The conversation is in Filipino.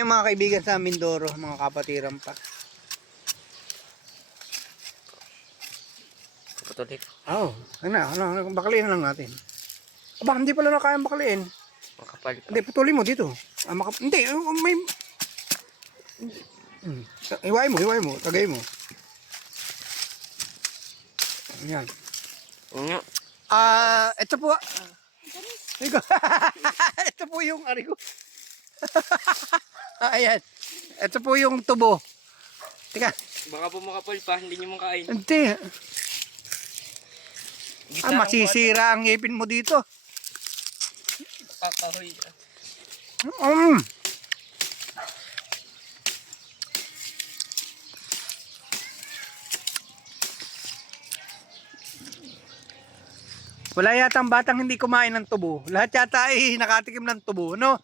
Yung mga kaibigan sa Mindoro, mga kapatiran pa. Putulik. Oo, bakaliin na lang natin. Aba, hindi pala na kayang bakaliin. Makapal pa. Hindi, putulin mo dito. Hindi, may... Hiwain mo, tagay mo. Ayan. Nga. Ito po. Ito po yung arigo. Ayan. Ito po yung tubo. Teka. Baka po makapal pa, hindi nyo makain. Hindi. Masisira ang ngipin mo dito. Kakahoy. Wala yata ang batang hindi kumain ng tubo. Lahat yata ay nakatikim ng tubo, no?